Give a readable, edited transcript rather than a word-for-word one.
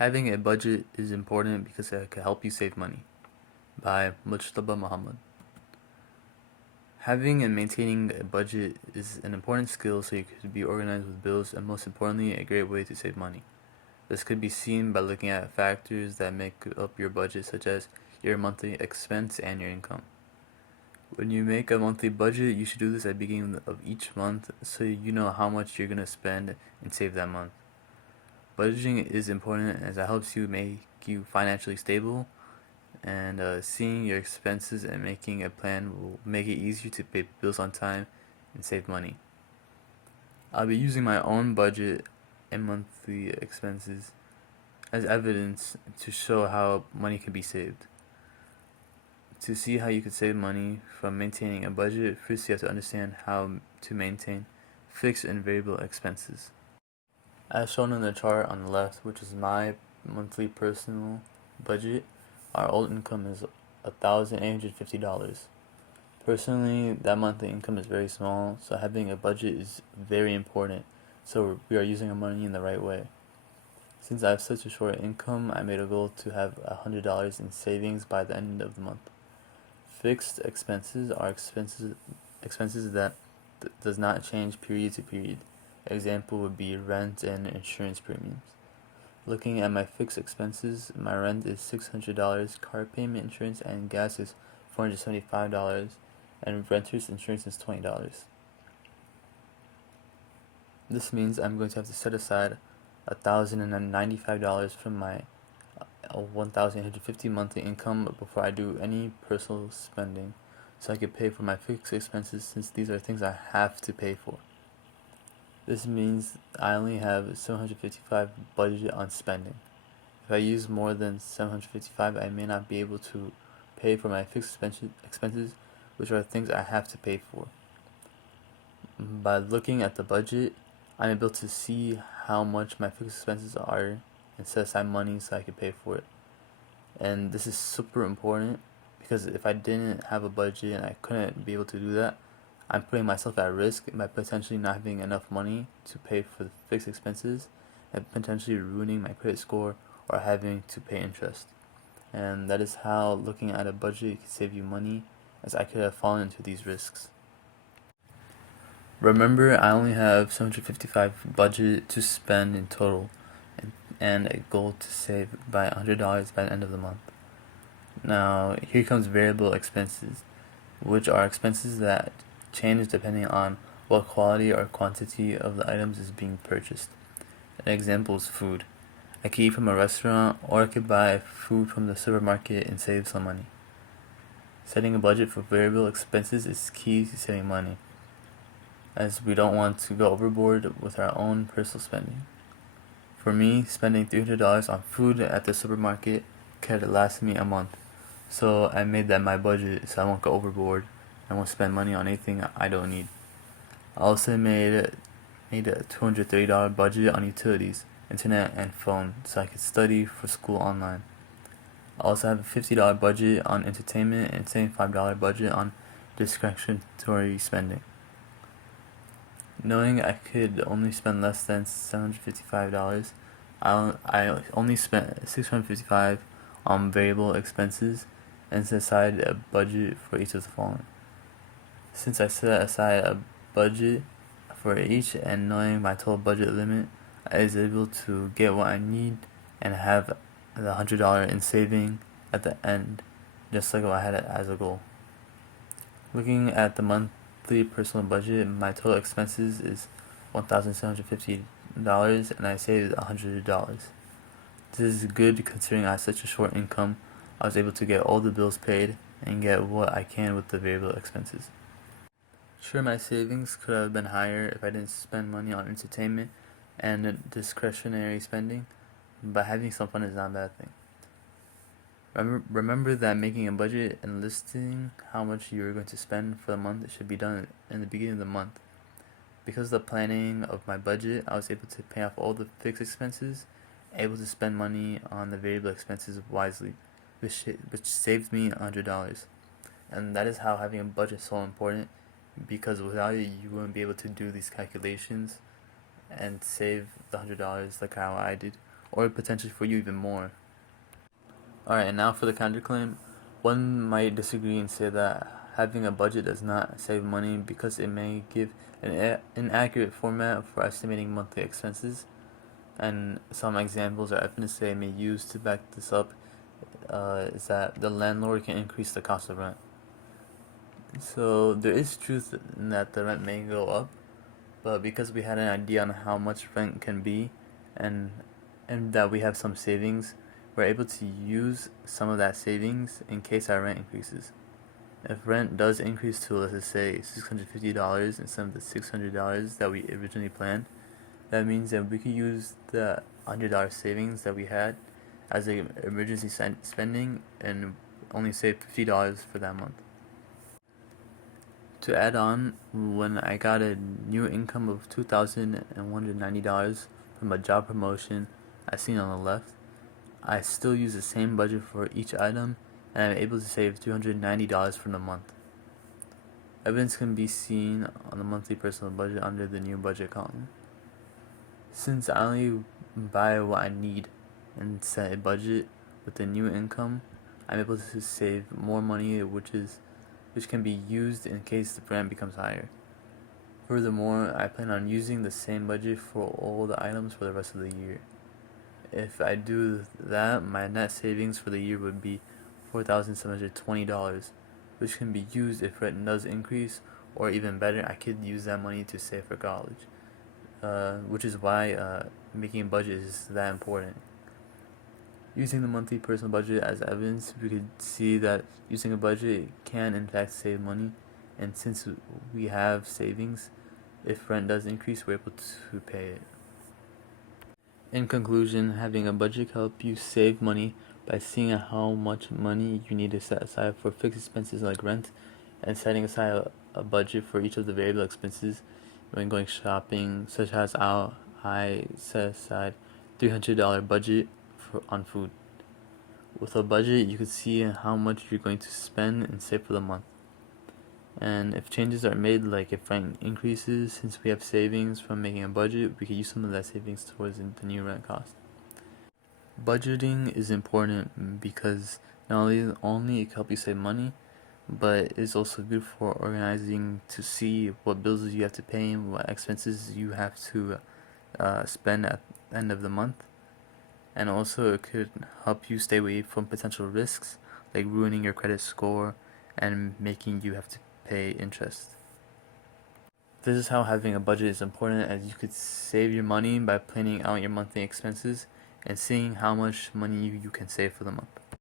Having a budget is important because it can help you save money. By Mujtaba Muhammad. Having and maintaining a budget is an important skill so you can be organized with bills and most importantly a great way to save money. This could be seen by looking at factors that make up your budget such as your monthly expense and your income. When you make a monthly budget, you should do this at the beginning of each month so you know how much you're going to spend and save that month. Budgeting is important as it helps you make you financially stable and seeing your expenses and making a plan will make it easier to pay bills on time and save money. I'll be using my own budget and monthly expenses as evidence to show how money can be saved. To see how you can save money from maintaining a budget, first you have to understand how to maintain fixed and variable expenses. As shown in the chart on the left, which is my monthly personal budget, our old income is $1,850. Personally, that monthly income is very small, so having a budget is very important so we are using our money in the right way. Since I have such a short income, I made a goal to have $100 in savings by the end of the month. Fixed expenses are expenses that does not change period to period. Example would be rent and insurance premiums. Looking at my fixed expenses, my rent is $600, car payment, insurance, and gas is $475, and renter's insurance is $20. This means I'm going to have to set aside $1,095 from my $1,850 monthly income before I do any personal spending, so I can pay for my fixed expenses since these are things I have to pay for. This means I only have $755 budget on spending. If I use more than $755, I may not be able to pay for my fixed expenses, which are things I have to pay for. By looking at the budget, I'm able to see how much my fixed expenses are and set aside money so I can pay for it. And this is super important because if I didn't have a budget and I couldn't be able to do that, I'm putting myself at risk by potentially not having enough money to pay for the fixed expenses and potentially ruining my credit score or having to pay interest. And that is how looking at a budget can save you money, as I could have fallen into these risks. Remember, I only have $755 budget to spend in total and a goal to save by $100 by the end of the month. Now, here comes variable expenses, which are expenses that change depending on what quality or quantity of the items is being purchased. An example is food. I could eat from a restaurant or I could buy food from the supermarket and save some money. Setting a budget for variable expenses is key to saving money, as we don't want to go overboard with our own personal spending. For me, spending $300 on food at the supermarket could last me a month, so I made that my budget so I won't go overboard and won't spend money on anything I don't need. I also made a $230 budget on utilities, internet, and phone so I could study for school online. I also have a $50 budget on entertainment and $75 budget on discretionary spending. Knowing I could only spend less than $755, I only spent $655 on variable expenses and set aside a budget for each of the following. Since I set aside a budget for each and knowing my total budget limit, I was able to get what I need and have the $100 in saving at the end, just like what I had it as a goal. Looking at the monthly personal budget, my total expenses is $1,750 and I saved $100. This is good considering I have such a short income. I was able to get all the bills paid and get what I can with the variable expenses. Sure, my savings could have been higher if I didn't spend money on entertainment and discretionary spending, but having some fun is not a bad thing. Remember that making a budget and listing how much you are going to spend for the month should be done in the beginning of the month. Because of the planning of my budget, I was able to pay off all the fixed expenses, able to spend money on the variable expenses wisely, which saved me $100. And that is how having a budget is so important, because without it you wouldn't be able to do these calculations and save the $100 like how I did or potentially for you even more. Alright, and now for the counterclaim. One might disagree and say that having a budget does not save money because it may give an inaccurate format for estimating monthly expenses. And some examples or evidence they may use to back this up is that the landlord can increase the cost of rent. So there is truth in that the rent may go up, but because we had an idea on how much rent can be, and that we have some savings, we're able to use some of that savings in case our rent increases. If rent does increase to, let's just say, $650 instead of the $600 that we originally planned, that means that we could use the $100 savings that we had as an emergency spending and only save $50 for that month. To add on, when I got a new income of $2,190 from a job promotion as seen on the left, I still use the same budget for each item and I'm able to save $290 for the month. Evidence can be seen on the monthly personal budget under the new budget column. Since I only buy what I need and set a budget with the new income, I'm able to save more money which can be used in case the rent becomes higher. Furthermore, I plan on using the same budget for all the items for the rest of the year. If I do that, my net savings for the year would be $4,720, which can be used if rent does increase, or even better, I could use that money to save for college. Which is why making a budget is that important. Using the monthly personal budget as evidence, we could see that using a budget can in fact save money, and since we have savings, if rent does increase, we're able to pay it. In conclusion, having a budget can help you save money by seeing how much money you need to set aside for fixed expenses like rent, and setting aside a budget for each of the variable expenses when going shopping, such as I set aside $300 budget on food. With a budget, you can see how much you're going to spend and save for the month. And if changes are made, like if rent increases, since we have savings from making a budget, we can use some of that savings towards the new rent cost. Budgeting is important because not only it can help you save money, but it's also good for organizing to see what bills you have to pay and what expenses you have to spend at the end of the month. And also it could help you stay away from potential risks like ruining your credit score and making you have to pay interest. This is how having a budget is important, as you could save your money by planning out your monthly expenses and seeing how much money you can save for the month.